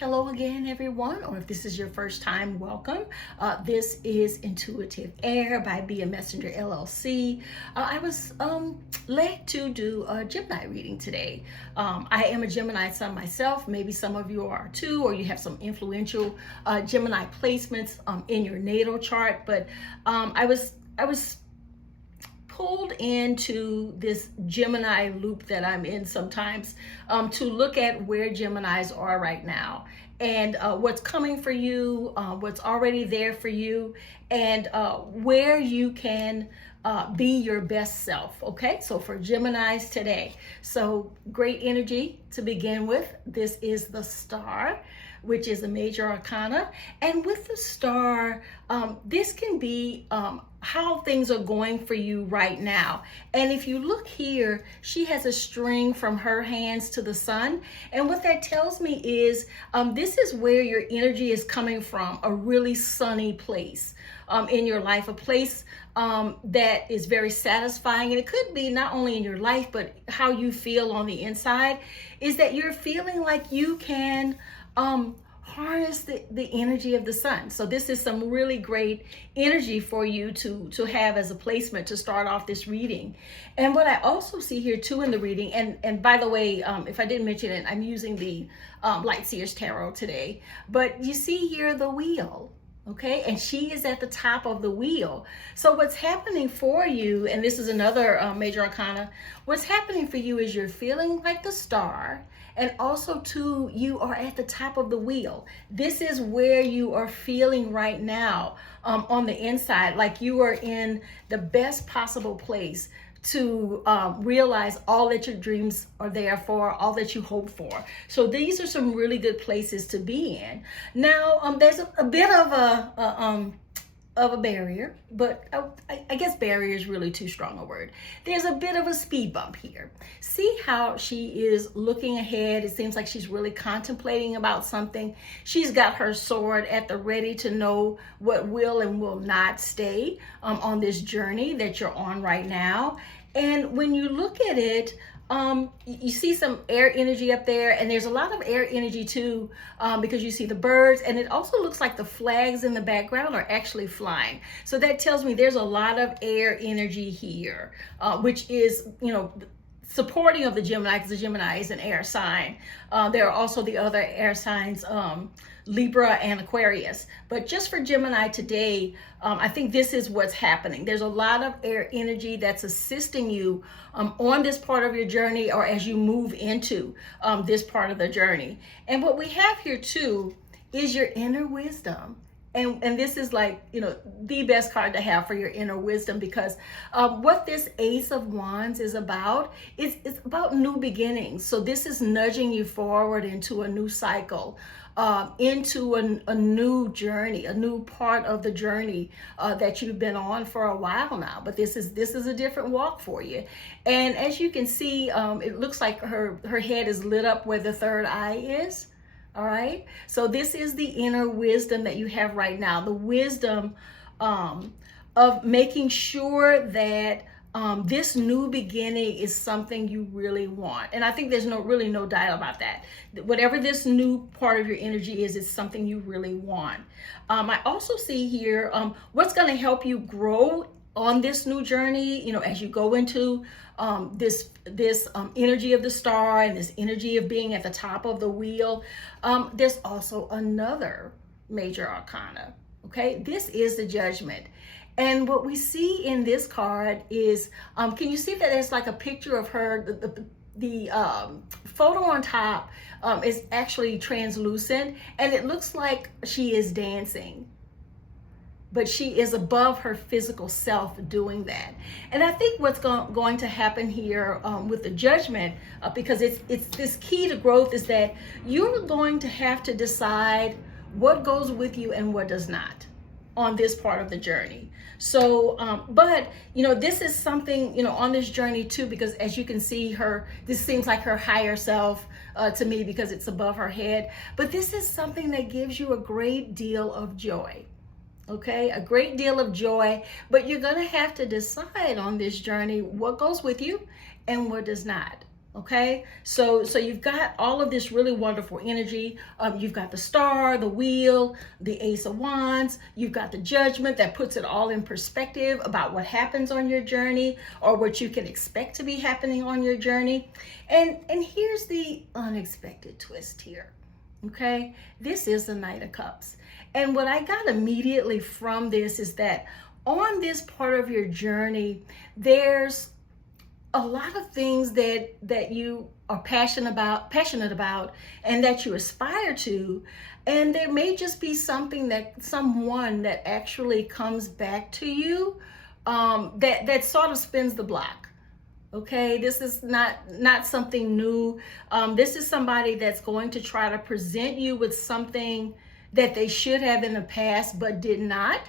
Hello again, everyone, or if this is your first time, welcome. This is Intuitive Air by Be a Messenger LLC. I was led to do a Gemini reading today. I am a Gemini sun myself. Maybe some of you are too, or you have some influential Gemini placements in your natal chart. But I was pulled into this Gemini loop that I'm in sometimes to look at where Geminis are right now and what's coming for you, what's already there for you, and where you can be your best self. Okay, so for Geminis today, so great energy to begin with. This is the star, which is a major arcana, and with the star, this can be how things are going for you right now. And if you look here, she has a string from her hands to the sun, and what that tells me is this is where your energy is coming from, a really sunny place in your life, a place that is very satisfying. And it could be not only in your life, but how you feel on the inside, is that you're feeling like you can harness the energy of the sun. So this is some really great energy for you to have as a placement to start off this reading. And what I also see here too in the reading, and by the way, if I didn't mention it, I'm using the Light Seer's Tarot today, but you see here the wheel. Okay, and she is at the top of the wheel. So what's happening for you, and this is another major arcana, what's happening for you is you're feeling like the star, and also too, you are at the top of the wheel. This is where you are feeling right now on the inside, like you are in the best possible place to realize all that your dreams are there for, all that you hope for. So these are some really good places to be in. Now, there's a bit of a barrier, but I guess barrier is really too strong a word. There's a bit of a speed bump here. See how she is looking ahead. It seems like she's really contemplating about something. She's got her sword at the ready to know what will and will not stay on this journey that you're on right now. And when you look at it, you see some air energy up there, and there's a lot of air energy too, because you see the birds, and it also looks like the flags in the background are actually flying. So that tells me there's a lot of air energy here, which is, supporting of the Gemini, because the Gemini is an air sign. There are also the other air signs, Libra and Aquarius. But just for Gemini today, I think this is what's happening. There's a lot of air energy that's assisting you on this part of your journey, or as you move into this part of the journey. And what we have here too is your inner wisdom. And this is like, the best card to have for your inner wisdom, because what this Ace of Wands is about, it's about new beginnings. So this is nudging you forward into a new cycle, into a new journey, a new part of the journey that you've been on for a while now. But this is a different walk for you. And as you can see, it looks like her head is lit up where the third eye is. All right, so this is the inner wisdom that you have right now, the wisdom of making sure that this new beginning is something you really want. And I think there's really no doubt about that. Whatever this new part of your energy is something you really want. I also see here what's going to help you grow on this new journey, as you go into this energy of the star and this energy of being at the top of the wheel. There's also another major arcana. Okay, this is the Judgment. And what we see in this card is, can you see that there's like a picture of her? The photo on top is actually translucent, and it looks like she is dancing, but she is above her physical self doing that. And I think what's going to happen here with the Judgment, because it's this key to growth, is that you're going to have to decide what goes with you and what does not on this part of the journey. So, but, this is something, on this journey too, because as you can see this seems like her higher self to me, because it's above her head. But this is something that gives you a great deal of joy. Okay, a great deal of joy, but you're going to have to decide on this journey what goes with you and what does not. Okay, so you've got all of this really wonderful energy. You've got the star, the wheel, the ace of wands. You've got the judgment that puts it all in perspective about what happens on your journey or what you can expect to be happening on your journey. And here's the unexpected twist here. Okay, this is the Knight of Cups. And what I got immediately from this is that on this part of your journey, there's a lot of things that you are passionate about and that you aspire to, and there may just be someone that actually comes back to you, that sort of spins the block. Okay, this is not something new. This is somebody that's going to try to present you with something that they should have in the past but did not,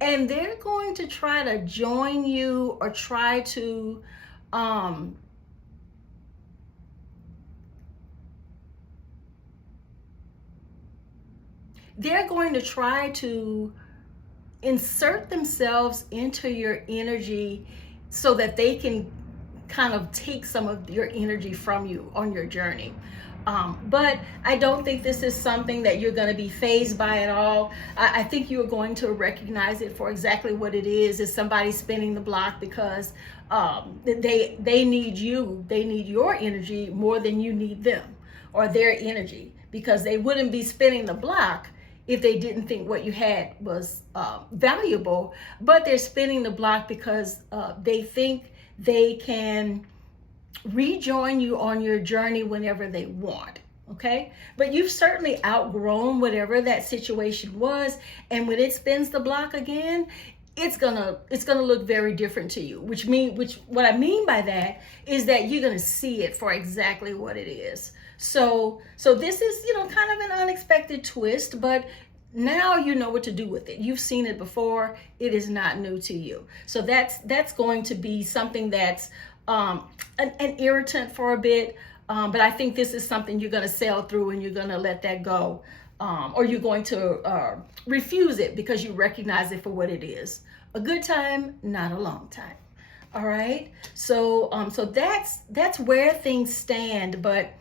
and they're going to try to join you or try to they're going to try to insert themselves into your energy so that they can kind of take some of your energy from you on your journey. But I don't think this is something that you're going to be fazed by at all. I think you're going to recognize it for exactly what it is somebody spinning the block because they need you. They need your energy more than you need them or their energy, because they wouldn't be spinning the block if they didn't think what you had was valuable. But they're spinning the block because they think they can rejoin you on your journey whenever they want. Okay, but you've certainly outgrown whatever that situation was, and when it spins the block again, it's gonna look very different to you. What I mean by that is that you're gonna see it for exactly what it is. So this is, kind of an unexpected twist, but now you know what to do with it. You've seen it before. It is not new to you. So that's going to be something that's an irritant for a bit, but I think this is something you're going to sail through, and you're going to let that go, or you're going to refuse it because you recognize it for what it is. A good time, not a long time. All right, so that's where things stand. But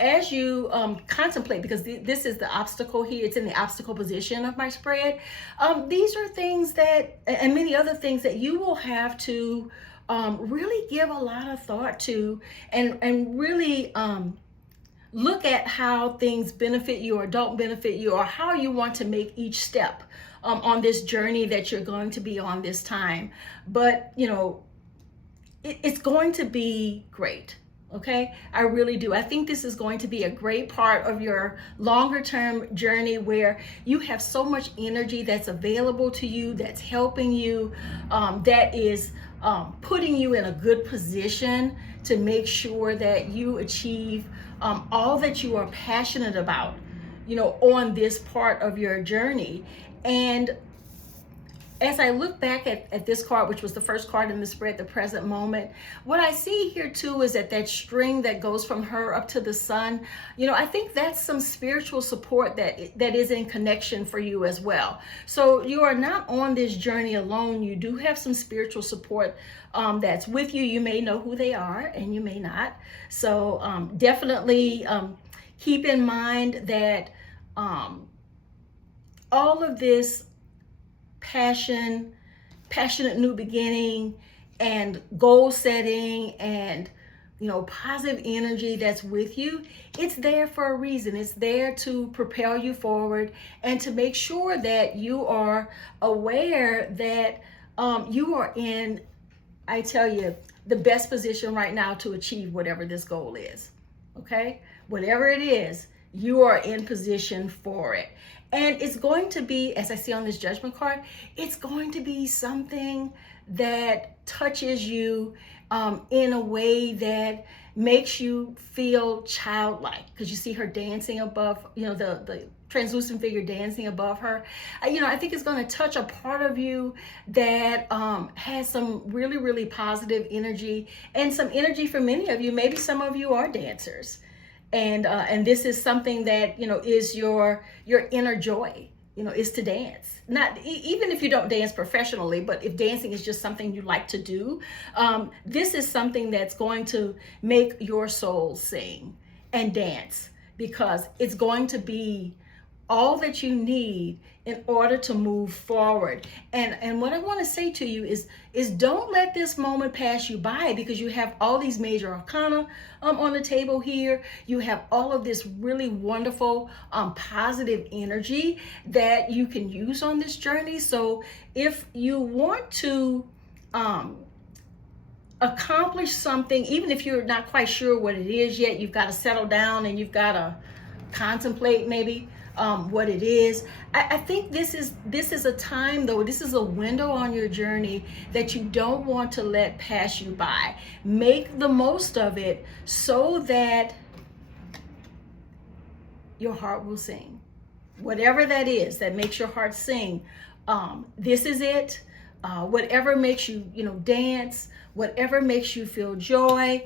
as you contemplate, because this is the obstacle here, it's in the obstacle position of my spread. These are things that, and many other things that you will have to really give a lot of thought to, and really look at how things benefit you or don't benefit you, or how you want to make each step on this journey that you're going to be on this time. But it's going to be great. Okay, I really do. I think this is going to be a great part of your longer term journey, where you have so much energy that's available to you, that's helping you, that is putting you in a good position to make sure that you achieve all that you are passionate about, on this part of your journey. And as I look back at this card, which was the first card in the spread, the present moment, what I see here too is that string that goes from her up to the sun. I think that's some spiritual support that is in connection for you as well. So you are not on this journey alone. You do have some spiritual support that's with you. You may know who they are, and you may not. So definitely keep in mind that all of this passionate new beginning and goal setting and positive energy that's with you, it's there for a reason. It's there to propel you forward and to make sure that you are aware that you are in, I tell you, the best position right now to achieve whatever this goal is. Okay, whatever it is, you are in position for it. And it's going to be, as I see on this judgment card, it's going to be something that touches you in a way that makes you feel childlike, because you see her dancing above, the translucent figure dancing above her. I think it's going to touch a part of you that has some really, really positive energy, and some energy for many of you. Maybe some of you are dancers. And this is something that is your inner joy. is to dance. Not even if you don't dance professionally, but if dancing is just something you like to do, this is something that's going to make your soul sing and dance, because it's going to be all that you need in order to move forward. And what I want to say to you is don't let this moment pass you by, because you have all these major arcana on the table here. You have all of this really wonderful positive energy that you can use on this journey. So if you want to accomplish something, even if you're not quite sure what it is yet, you've got to settle down and you've got to contemplate maybe what it is. I think this is a time, though, this is a window on your journey that you don't want to let pass you by. Make the most of it so that your heart will sing. Whatever that is that makes your heart sing, this is it. Whatever makes you, dance, whatever makes you feel joy.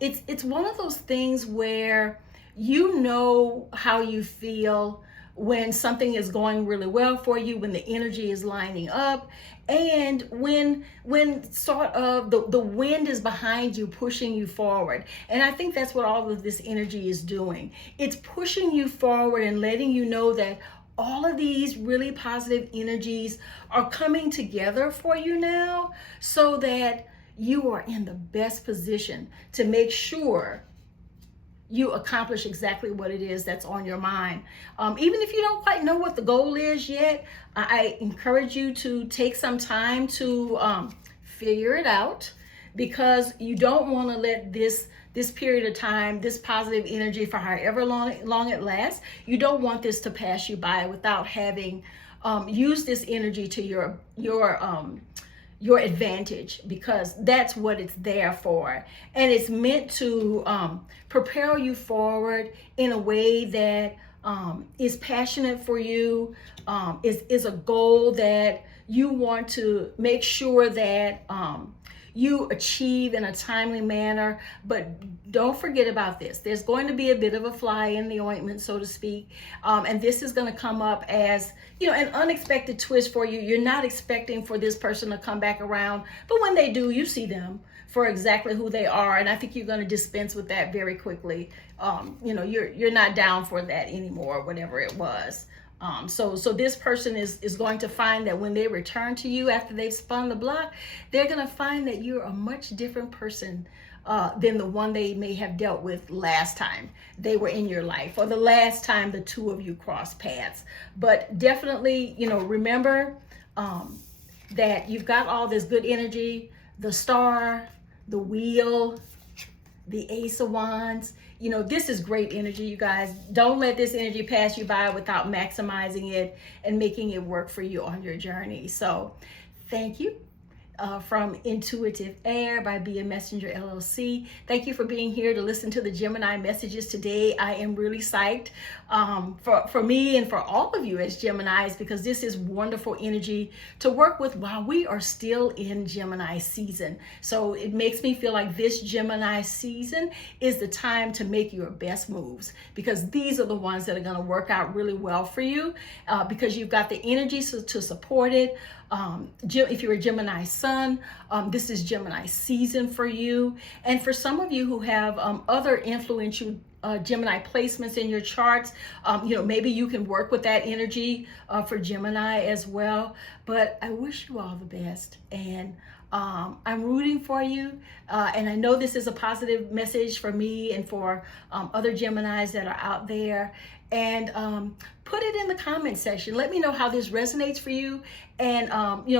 It's one of those things where you know how you feel when something is going really well for you, when the energy is lining up, and when sort of the wind is behind you, pushing you forward. And I think that's what all of this energy is doing. It's pushing you forward and letting you know that all of these really positive energies are coming together for you now, so that you are in the best position to make sure you accomplish exactly what it is that's on your mind. Even if you don't quite know what the goal is yet, I encourage you to take some time to figure it out, because you don't want to let this period of time, this positive energy, for however long it lasts, you don't want this to pass you by without having used this energy to your advantage, because that's what it's there for. And it's meant to propel you forward in a way that is passionate for you, is a goal that you want to make sure that you achieve in a timely manner. But don't forget about this. There's going to be a bit of a fly in the ointment, so to speak. And this is going to come up as, an unexpected twist for you. You're not expecting for this person to come back around, but when they do, you see them for exactly who they are. And I think you're going to dispense with that very quickly. You're not down for that anymore, whatever it was. So this person is going to find that when they return to you after they've spun the block, they're going to find that you're a much different person than the one they may have dealt with last time they were in your life, or the last time the two of you crossed paths. But definitely, remember that you've got all this good energy, the star, the wheel, the ace of wands. This is great energy, you guys. Don't let this energy pass you by without maximizing it and making it work for you on your journey. So thank you. From Intuitive Air by Be a Messenger LLC. Thank you for being here to listen to the Gemini messages today. I am really psyched for me and for all of you as Geminis, because this is wonderful energy to work with while we are still in Gemini season. So it makes me feel like this Gemini season is the time to make your best moves, because these are the ones that are going to work out really well for you, because you've got the energy to support it. If you're a Gemini sun, this is Gemini season for you. And for some of you who have other influential Gemini placements in your charts, maybe you can work with that energy for Gemini as well. But I wish you all the best, and I'm rooting for you. And I know this is a positive message for me and for other Geminis that are out there. And put it in the comment section. Let me know how this resonates for you. And,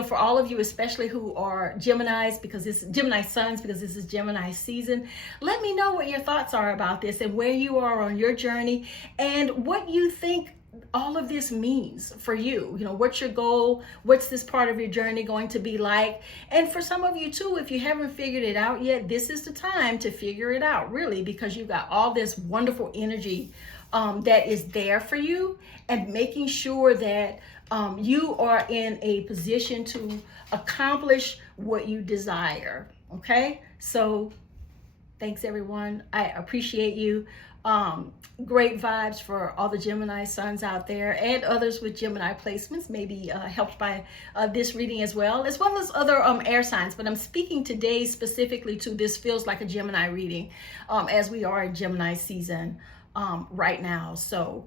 for all of you, especially who are Geminis, because this is Gemini suns, because this is Gemini season, let me know what your thoughts are about this and where you are on your journey and what you think all of this means for you. What's your goal? What's this part of your journey going to be like? And for some of you too, if you haven't figured it out yet, this is the time to figure it out, really, because you've got all this wonderful energy that is there for you, and making sure that you are in a position to accomplish what you desire. Okay, so thanks everyone. I appreciate you. Great vibes for all the Gemini suns out there and others with Gemini placements, maybe helped by this reading as well as other air signs. But I'm speaking today specifically to this feels like a Gemini reading, as we are in Gemini season right now. So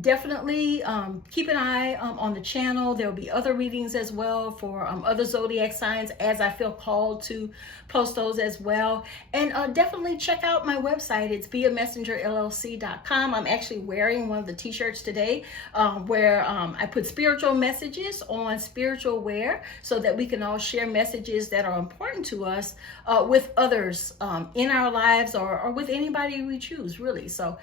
definitely keep an eye on the channel. There will be other readings as well for other zodiac signs as I feel called to post those as well. And definitely check out my website. It's viamessengerllc.com. I'm actually wearing one of the t-shirts today where I put spiritual messages on spiritual wear so that we can all share messages that are important to us with others in our lives or with anybody we choose, really. So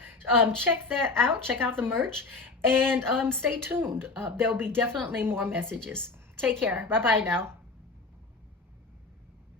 check that out. Check out the merch and stay tuned. There'll be definitely more messages. Take care. Bye-bye now.